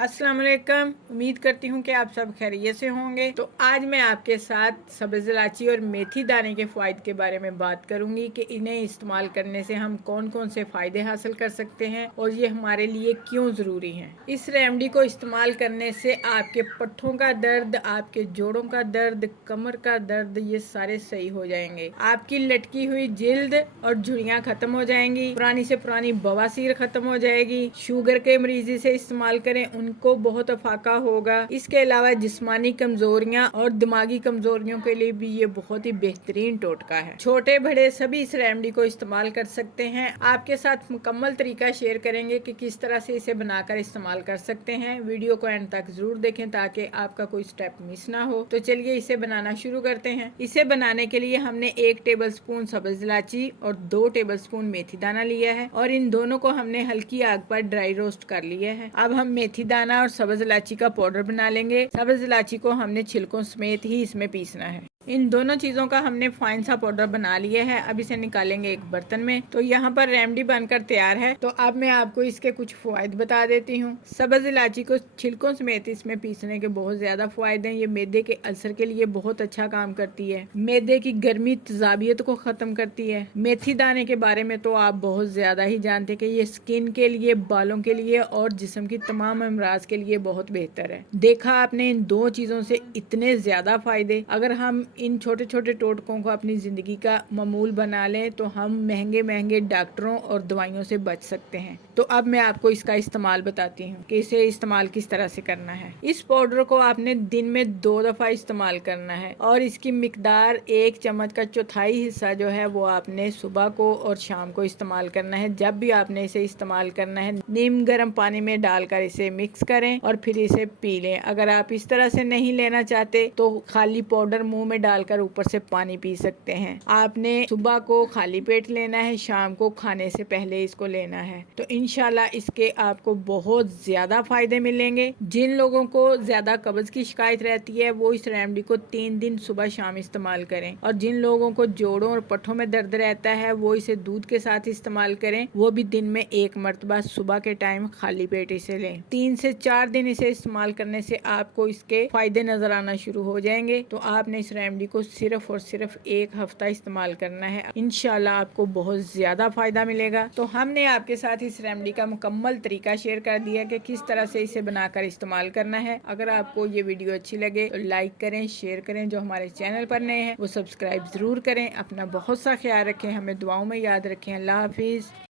अस्सलाम वालेकुम। उम्मीद करती हूँ कि आप सब खैरियत से होंगे। तो आज मैं आपके साथ सब्ज़ इलायची और मेथी दाने के फ़ायदे के बारे में बात करूँगी कि इन्हें इस्तेमाल करने से हम कौन कौन से फ़ायदे हासिल कर सकते हैं और ये हमारे लिए क्यों ज़रूरी हैं। इस रेमेडी को इस्तेमाल करने से आपके पट्ठों का दर्द, आपके जोड़ों का दर्द, कमर का दर्द, ये सारे सही हो जाएंगे। आपकी लटकी हुई जिल्द और झुर्रियाँ ख़त्म हो जाएंगी। पुरानी से पुरानी बवासीर ख़त्म हो जाएगी। शुगर के मरीज़ से इस्तेमाल करें, उनको बहुत अफाका होगा। इसके अलावा जिस्मानी कमजोरियां और दिमागी कमजोरियों के लिए भी ये बहुत ही बेहतरीन टोटका है। छोटे बड़े सभी इस रेमेडी को इस्तेमाल कर सकते हैं। आपके साथ मुकम्मल तरीका शेयर करेंगे कि किस तरह से इसे बनाकर इस्तेमाल कर सकते हैं। वीडियो को एंड तक जरूर देखें ताकि आपका कोई स्टेप मिस ना हो। तो चलिए इसे बनाना शुरू करते हैं। इसे बनाने के लिए हमने 1 टेबलस्पून सब्ज़ इलायची और 2 टेबलस्पून मेथी दाना लिया है और इन दोनों को हमने हल्की आग पर ड्राई रोस्ट कर लिया है। अब हम मेथी दाना और सब्ज़ इलायची का पाउडर बना लेंगे। सब्ज़ इलायची को हमने छिलकों समेत ही इसमें पीसना है। इन दोनों चीज़ों का हमने फाइन सा पाउडर बना लिया है। अब इसे निकालेंगे एक बर्तन में। तो यहाँ पर रेमेडी बनकर तैयार है। तो अब मैं आपको इसके कुछ फ़ायदे बता देती हूँ। सब्ज़ इलायची को छिलकों समेत इसमें पीसने के बहुत ज़्यादा फ़ायदे हैं। ये मैदे के अल्सर के लिए बहुत अच्छा काम करती है। मैदे की गर्मी तेजाबियत को ख़त्म करती है। मेथी दाने के बारे में तो आप बहुत ज़्यादा ही जानते हैं कि ये स्किन के लिए, बालों के लिए और जिस्म की तमाम अमराज के लिए बहुत बेहतर है। देखा आपने, इन दो चीज़ों से इतने ज़्यादा फ़ायदे। अगर हम इन छोटे छोटे टोटकों को अपनी ज़िंदगी का मामूल बना लें तो हम महंगे महंगे डॉक्टरों और दवाइयों से बच सकते हैं। तो अब मैं आपको इसका इस्तेमाल बताती हूँ कि इसे इस्तेमाल किस तरह से करना है। इस पाउडर को आपने दिन में 2 दफ़ा इस्तेमाल करना है और इसकी मिकदार 1 चम्मच का चौथाई हिस्सा जो है वो आपने सुबह को और शाम को इस्तेमाल करना है। जब भी आपने इसे इस्तेमाल करना है, नीम गर्म पानी में डालकर इसे मिक्स करें और फिर इसे पी लें। अगर आप इस तरह से नहीं लेना चाहते तो खाली पाउडर मुंह में डालकर ऊपर से पानी पी सकते हैं। आपने सुबह को खाली पेट लेना है, शाम को खाने से पहले इसको लेना है। तो इंशाल्लाह इसके आपको बहुत ज़्यादा फ़ायदे मिलेंगे। जिन लोगों को ज़्यादा कब्ज़ की शिकायत रहती है वो इस रेमेडी को 3 दिन सुबह शाम इस्तेमाल करें और जिन लोगों को जोड़ों और पट्ठों में दर्द रहता है वो इसे दूध के साथ इस्तेमाल करें, वो भी दिन में 1 मरतबा सुबह के टाइम खाली पेट इसे लें। 3 से 4 दिन इसे इस्तेमाल करने से आपको इसके फ़ायदे नज़र आना शुरू हो जाएंगे। तो आपने इस रेमेडी को सिर्फ और सिर्फ 1 हफ्ता इस्तेमाल करना है। इंशाल्लाह आपको बहुत ज़्यादा फ़ायदा मिलेगा। तो हमने आपके साथ इस रेमेडी का मुकम्मल तरीका शेयर कर दिया कि किस तरह से इसे बनाकर इस्तेमाल करना है। अगर आपको ये वीडियो अच्छी लगे तो लाइक करें, शेयर करें। जो हमारे चैनल पर नए हैं वो सब्सक्राइब ज़रूर करें। अपना बहुत सा ख्याल रखें, हमें दुआओं में याद रखें। अल्लाह हाफिज़।